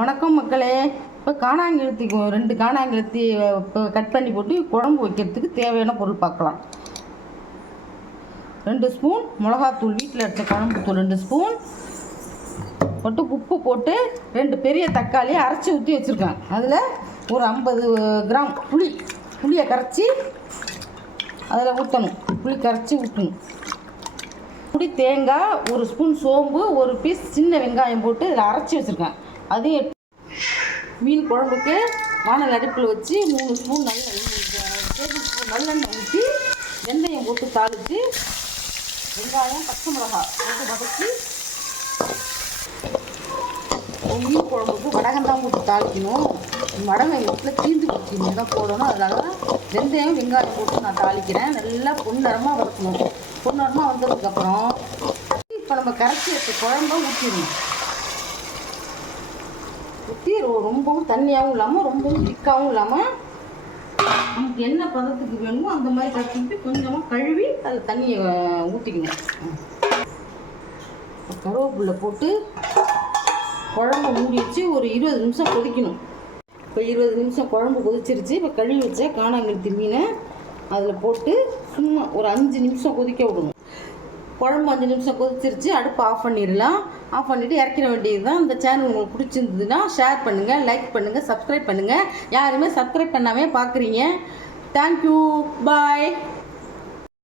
வணக்கம் மக்களே. இப்போ காணாங்கெழுத்திக்கு 2 காணாங்கெழுத்தி இப்போ கட் பண்ணி போட்டு குழம்பு வைக்கிறதுக்கு தேவையான பொருள் பார்க்கலாம். 2 ஸ்பூன் மிளகாத்தூள், வீட்டில் எடுத்த குழம்பு தூள் 2 ஸ்பூன் போட்டு உப்பு போட்டு 2 பெரிய தக்காளி அரைச்சி ஊற்றி வச்சுருக்கேன். அதில் ஒரு 50 கிராம் புளியை கரைச்சி அதில் ஊற்றணும். புளி கரைச்சி ஊற்றணும். தேங்காய், 1 ஸ்பூன் சோம்பு, 1 பீஸ் சின்ன வெங்காயம் போட்டு இதில் அரைச்சி வச்சுருக்கேன். அதையும் மீன் குழம்புக்கு வானல் அடுப்பில் வச்சு 3 ஸ்பூன் டேபிள் ஸ்பூன் நல்லெண்ணெய் ஊற்றி வெந்தயம் போட்டு தாளித்து வெங்காயம் பச்சை மிளகாய் போட்டு வதக்கி மீன் குழம்புக்கு வடகந்தான் போட்டு தாளிக்கணும். வடகம் வீட்டில் தீர்ந்து வச்சு தான் போடணும். அதனால வெந்தயம் வெங்காயம் போட்டு நான் தாளிக்கிறேன். நல்லா பொன்னிறமாக வதக்கணும். பொன்னிறமாக வந்ததுக்கப்புறம் இப்போ நம்ம கரைச்சி வச்ச குழம்ப ஊற்றிடணும். ஊற்றி ரொம்பவும் தண்ணியாகவும் இல்லாமல் ரொம்பவும் திக்காகவும் இல்லாமல் நமக்கு என்ன பதத்துக்கு வேணுமோ அந்த மாதிரி கட்டிட்டு கொஞ்சமாக கழுவி அதில் தண்ணியை ஊற்றிக்கணும். கருவேப்பிலை போட்டு குழம்பு மூடி வச்சு ஒரு 20 நிமிஷம் கொதிக்கணும். இப்போ 20 நிமிஷம் குழம்பு கொதிச்சிருச்சு. இப்போ கழுவி வச்ச காணாங்கெழுத்தி மீனை அதில் போட்டு சும்மா ஒரு 5 நிமிஷம் கொதிக்க விடணும். குழம்பு 5 நிமிஷம் கொதிச்சிருச்சு. அடுப்பு ஆஃப் பண்ணிடலாம். ஆஃப் பண்ணிவிட்டு இறக்கிற வேண்டியது தான். இந்த சேனல் உங்களுக்கு பிடிச்சிருந்ததுன்னா ஷேர் பண்ணுங்கள், லைக் பண்ணுங்கள், சப்ஸ்கிரைப் பண்ணுங்கள். யாருமே சப்ஸ்கிரைப் பண்ணாமே பார்க்குறீங்க. தேங்க்யூ, பாய்.